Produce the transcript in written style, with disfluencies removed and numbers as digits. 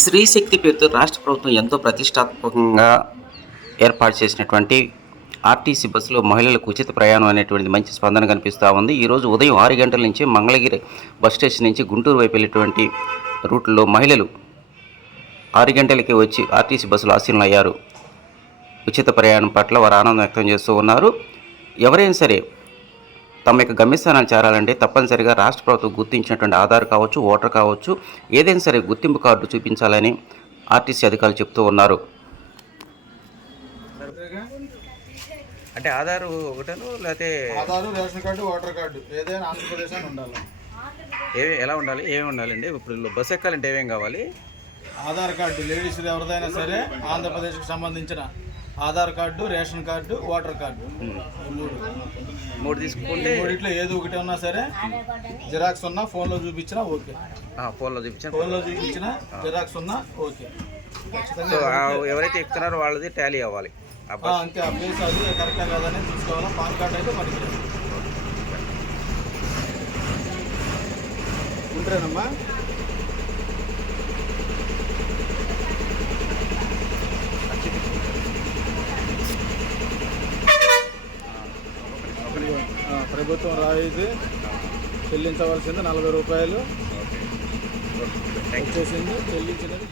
స్త్రీ శక్తి పేరుతో రాష్ట్ర ప్రభుత్వం ఎంతో ప్రతిష్టాత్మకంగా ఏర్పాటు చేసినటువంటి ఆర్టీసీ బస్సులో మహిళలకు ఉచిత ప్రయాణం అనేటువంటిది మంచి స్పందన కనిపిస్తూ ఉంది. ఈరోజు ఉదయం 6 గంటల నుంచి మంగళగిరి బస్ స్టేషన్ నుంచి గుంటూరు వైపు వెళ్ళేటువంటి రూట్లో మహిళలు 6 గంటలకి వచ్చి ఆర్టీసీ బస్సులో ఆసీనులయ్యారు. ఉచిత ప్రయాణం పట్ల వారు ఆనందం వ్యక్తం చేస్తూ ఉన్నారు. ఎవరైనా సరే తమ యొక్క గమ్యస్థానాలు చేరాలంటే తప్పనిసరిగా రాష్ట్ర ప్రభుత్వం గుర్తించినటువంటి ఆధార్ కావచ్చు, ఓటర్ కావచ్చు, ఏదైనా సరే గుర్తింపు కార్డు చూపించాలని ఆర్టీసీ అధికారులు చెప్తూ ఉన్నారు. అంటే ఆధార్ ఒకటను లేకపోతే Aadhaar, ration card, voter card ఏదైనా ఆంధ్రప్రదేశ్ అని ఉండాలి. ఎలా ఉండాలి, ఏమి ఉండాలండి? ఇప్పుడు బస్సు ఎక్కాలంటే ఏమేం కావాలి? ఆధార్ కార్డు లేడీస్ ఎవరిదైనా సరే ఆంధ్రప్రదేశ్కి సంబంధించిన Aadhaar card, ration card, voter card మూడు తీసుకుంటే మూడిట్లో ఏదో ఒకటి ఉన్నా సరే జిరాక్స్ ఉన్నా ఫోన్లో చూపించినా ఓకే. ఫోన్లో చూపించినా జిరాక్స్ ఉన్నా ఓకే. సో ఎవరైతే ఎక్కుతున్నారో వాళ్ళది టాలీ అవ్వాలి. అంతే, ఆ ప్లేస్ అది కరెక్టా కాదని చూసుకోవాలా. పాన్ కార్డు అయితే మనకి ఉంటేనమ్మా. ప్రభుత్వం రాయితీ చెల్లించవలసింది 40 రూపాయలు వచ్చేసింది. చెల్లించినది